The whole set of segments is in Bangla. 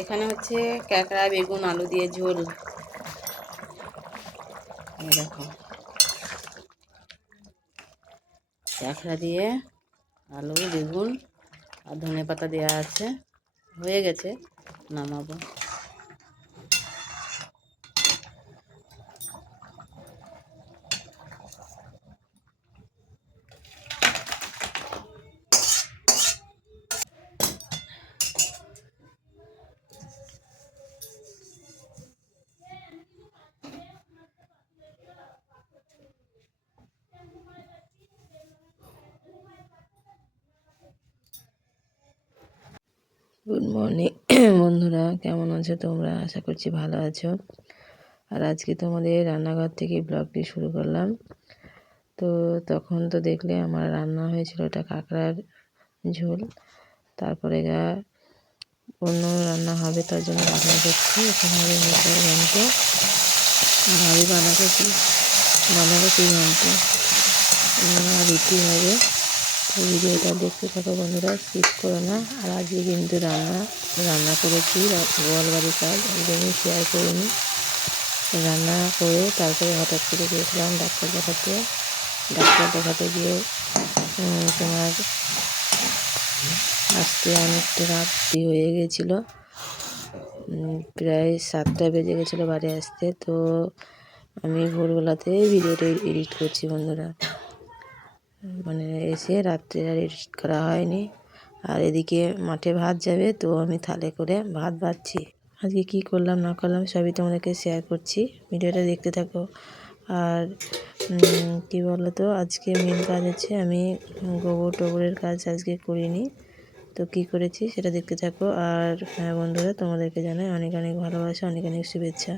এখানে হচ্ছে কাঁকড়া বেগুন আলু দিয়ে ঝোল। এই দেখো, কাঁকড়া দিয়ে আলু বেগুন আর ধনেপাতা দেওয়া আছে। হয়ে গেছে, নামাবো। গুড মর্নিং বন্ধুরা, কেমন আছো তোমরা? আশা করছি ভালো আছো। আর আজকে তোমাদের রান্নাঘর থেকে ব্লগটি শুরু করলাম। তো তখন তো দেখলে আমার রান্না হয়েছিল ওটা কাঁকড়ার ঝোল। তারপরে অন্য রান্না হবে, তার জন্য রান্না করছি। এখানে হবে মোচার ঘন্ট, আর আমি বাঁধাকপি ঘন্ট, আর রুটি হবে। তো ভিডিওটা দেখতে থাকো বন্ধুরা, স্কিপ করো না। আর আজকে কিন্তু রান্না করেছি গোয়ালবাড়ির কাজ, একদমই শেয়ার করিনি। রান্না করে তারপরে হঠাৎ করে গেছিলাম ডাক্তার দেখাতে গিয়ে তোমার আসতে অনেকটা রাত্রি হয়ে গেছিলো। প্রায় 7টা বেজে গেছিলো বাড়ি আসতে। তো আমি ভোরবেলাতে ভিডিওটা এডিট করছি বন্ধুরা, মানে এসে রাত্রে আর এডিট করা হয়নি। আর এদিকে মাঠে ভাত যাবে, তো আমি থালে করে ভাত বাড়ছি। আজকে কী করলাম না করলাম সবই তোমাদেরকে শেয়ার করছি, ভিডিওটা দেখতে থাকো। আর কী বলো তো, আজকে মেন কাজ হচ্ছে আমি গোবরের কাজ আজকে করিনি। তো কী করেছি সেটা দেখতে থাকো। আর হ্যাঁ বন্ধুরা, তোমাদেরকে জানাই অনেক অনেক ভালোবাসা, অনেক অনেক শুভেচ্ছা।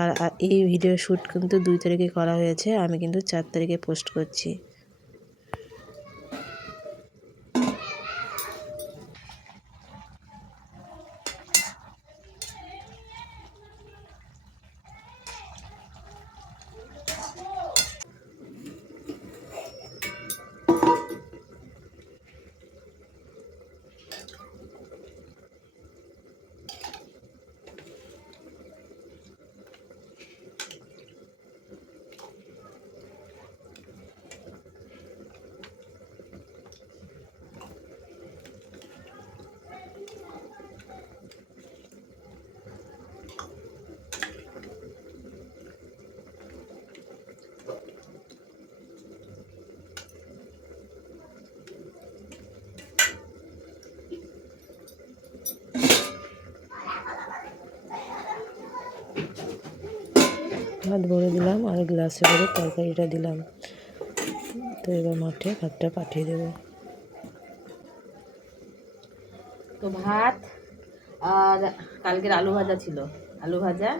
আর এই ভিডিও শ্যুট কিন্তু 2 তারিখে করা হয়েছে, আমি কিন্তু 4 তারিখে পোস্ট করছি। ভাত ভরে দিলাম আর গ্লাসে করে তরকারিটা দিলাম। তো এবার মাঠে ভাতটা পাঠিয়ে দেবো। তো ভাত আর কালকের আলু ভাজা ছিল, আলু ভাজা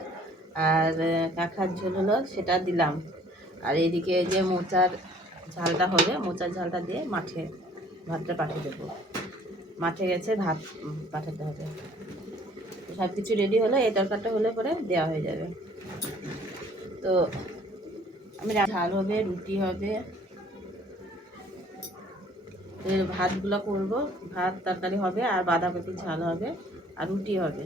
আর কাঁকড়ার ঝোল হলো, সেটা দিলাম। আর এদিকে যে মোচার ঝালটা হবে, মোচার ঝালটা দিয়ে মাঠে ভাতটা পাঠিয়ে দেবো। মাঠে গেছে ভাত পাঠাতে হবে। সব কিছু রেডি হলো, এই তরকারিটা হলে পরে দেওয়া হয়ে যাবে। তো আমি ঝাল হবে, রুটি হবে, ভাতগুলো করবো, ভাত তরকারি হবে আর বাঁধাকপির ঝাল হবে আর রুটি হবে।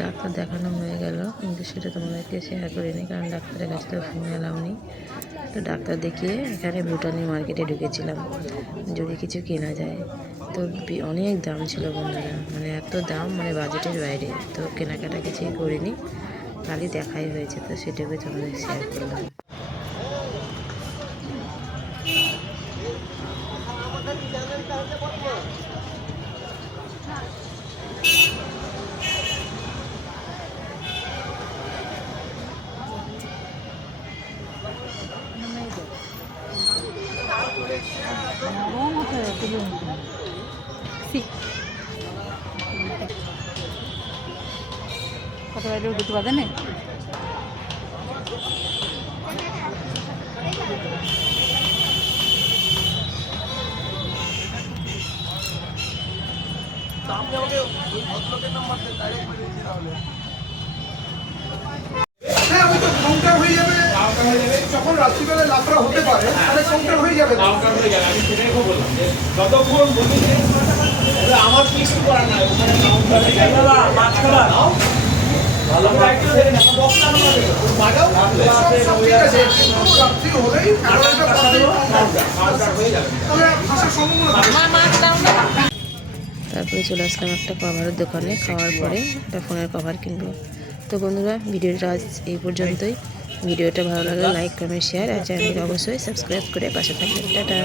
ডাক্তার দেখানো হয়ে গেল, কিন্তু সেটা তোমাদেরকে শেয়ার করিনি, কারণ ডাক্তারের কাছে তো ফোন এলাও নেই। তো ডাক্তার দেখিয়ে এখানে ভুটানি মার্কেটে ঢুকেছিলাম যদি কিছু কেনা যায়। তো অনেক দাম ছিল বন্ধুরা, মানে এত দাম, মানে বাজেটের বাইরে। তো কেনাকাটা কিছুই করিনি, খালি দেখাই হয়েছে, তো সেটাকে তোমাদের শেয়ার করলাম। কত বাইরে দুটো বাদে নেই হ্যাঁ ওই তো কাউন্টার হয়ে যাবে যখন রাত্রিবেলা লাফড়া হতে পারে তাহলে কাউন্টার হয়ে যাবে। আমি সেটাই বললাম যে যতক্ষণ বলছি আমার কিছু করার নাই, ওখানে কাউন্টারে ভালো রাত্রি হলেই কাউন্টার হয়ে যাবে, তাহলে আসার সম্ভাবনা থাকে। তারপরে চলে আসলাম একটা কভারের দোকানে, খাওয়ার পরে একটা ফোনের কভার কিনবো। তো বন্ধুরা, ভিডিওটা আজ এই পর্যন্তই। ভিডিওটা ভালো লাগলে লাইক, কমেন্ট, শেয়ার, আর চ্যানেলকে অবশ্যই সাবস্ক্রাইব করে পাশে থাকবেন। টাটা।